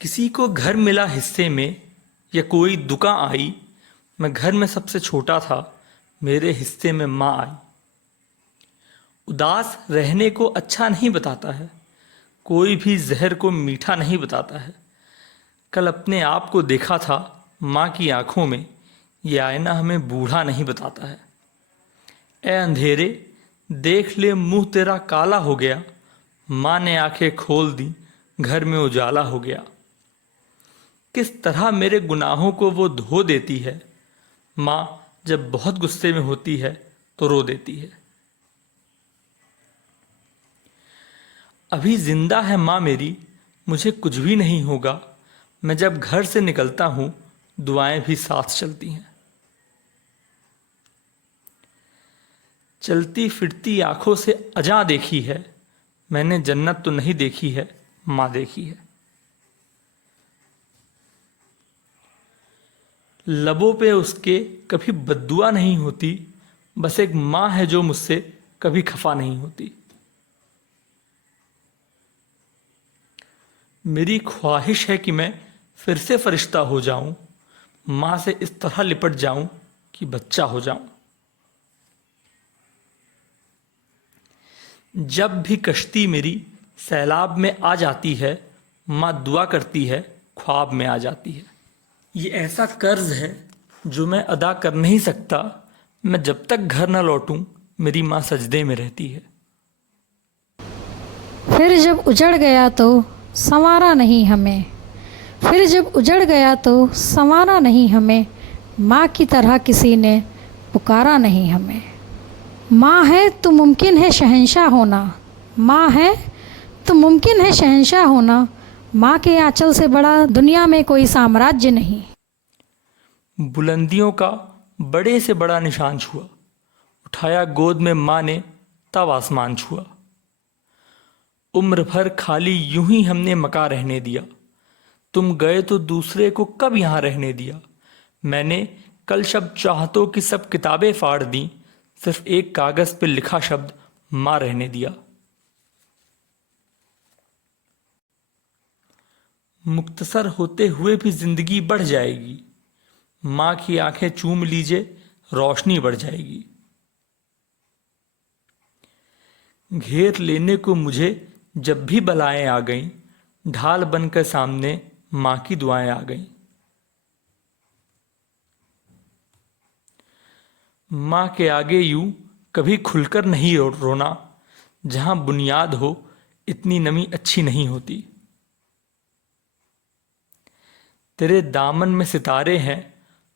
किसी को घर मिला हिस्से में या कोई दुकान आई। मैं घर में सबसे छोटा था, मेरे हिस्से में माँ आई। उदास रहने को अच्छा नहीं बताता है, कोई भी जहर को मीठा नहीं बताता है। कल अपने आप को देखा था माँ की आंखों में, ये आईना हमें बूढ़ा नहीं बताता है। ए अंधेरे देख ले मुंह तेरा काला हो गया, माँ ने आंखें खोल दी, घर में उजाला हो गया। किस तरह मेरे गुनाहों को वो धो देती है, माँ जब बहुत गुस्से में होती है तो रो देती है। अभी जिंदा है माँ मेरी, मुझे कुछ भी नहीं होगा। मैं जब घर से निकलता हूँ दुआएं भी साथ चलती हैं। चलती फिरती आंखों से अजा देखी है, मैंने जन्नत तो नहीं देखी है, माँ देखी है। लबों पे उसके कभी बद्दुआ नहीं होती, बस एक माँ है जो मुझसे कभी खफा नहीं होती। मेरी ख्वाहिश है कि मैं फिर से फरिश्ता हो जाऊं, माँ से इस तरह लिपट जाऊं कि बच्चा हो जाऊं। जब भी कश्ती मेरी सैलाब में आ जाती है, माँ दुआ करती है, ख्वाब में आ जाती है। ये ऐसा कर्ज है जो मैं अदा कर नहीं सकता। मैं जब तक घर न लौटूं मेरी माँ सजदे में रहती है। फिर जब उजड़ गया तो संवारा नहीं हमें, फिर जब उजड़ गया तो संवारा नहीं हमें। माँ की तरह किसी ने पुकारा नहीं हमें। माँ है तो मुमकिन है शहंशाह होना, माँ है तो मुमकिन है शहंशाह होना। माँ के आंचल से बड़ा दुनिया में कोई साम्राज्य नहीं। बुलंदियों का बड़े से बड़ा निशान छुआ, उठाया गोद में माँ ने तब आसमान छुआ। उम्र भर खाली यूं ही हमने मका रहने दिया, तुम गए तो दूसरे को कब यहाँ रहने दिया। मैंने कल शब्द चाहतों की सब किताबें फाड़ दी, सिर्फ एक कागज पे लिखा शब्द माँ रहने दिया। मुख्तसर होते हुए भी जिंदगी बढ़ जाएगी, माँ की आंखें चूम लीजिए रोशनी बढ़ जाएगी। घेर लेने को मुझे जब भी बलाएं आ गईं, ढाल बनकर सामने माँ की दुआएं आ गईं। माँ के आगे यूं कभी खुलकर नहीं रोना, जहां बुनियाद हो इतनी नमी अच्छी नहीं होती। तेरे दामन में सितारे हैं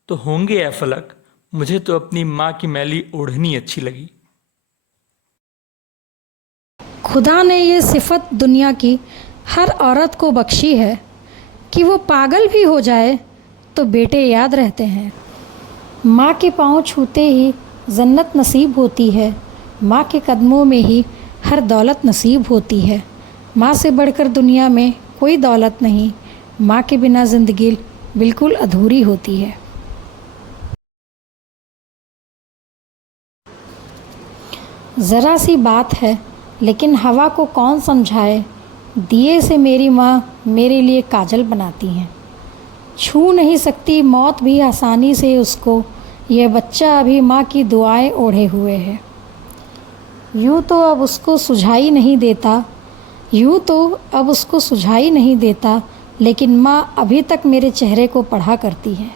तो होंगे ए फलक, मुझे तो अपनी माँ की मैली ओढ़नी अच्छी लगी। खुदा ने ये सिफत दुनिया की हर औरत को बख्शी है कि वो पागल भी हो जाए तो बेटे याद रहते हैं। माँ के पाँव छूते ही जन्नत नसीब होती है, माँ के कदमों में ही हर दौलत नसीब होती है। माँ से बढ़कर दुनिया में कोई दौलत नहीं, माँ के बिना ज़िंदगी बिल्कुल अधूरी होती है। ज़रा सी बात है लेकिन हवा को कौन समझाए, दिए से मेरी माँ मेरे लिए काजल बनाती हैं। छू नहीं सकती मौत भी आसानी से उसको, यह बच्चा अभी माँ की दुआएं ओढ़े हुए है। यूँ तो अब उसको सुझाई नहीं देता, यूँ तो अब उसको सुझाई नहीं देता, लेकिन माँ अभी तक मेरे चेहरे को पढ़ा करती है।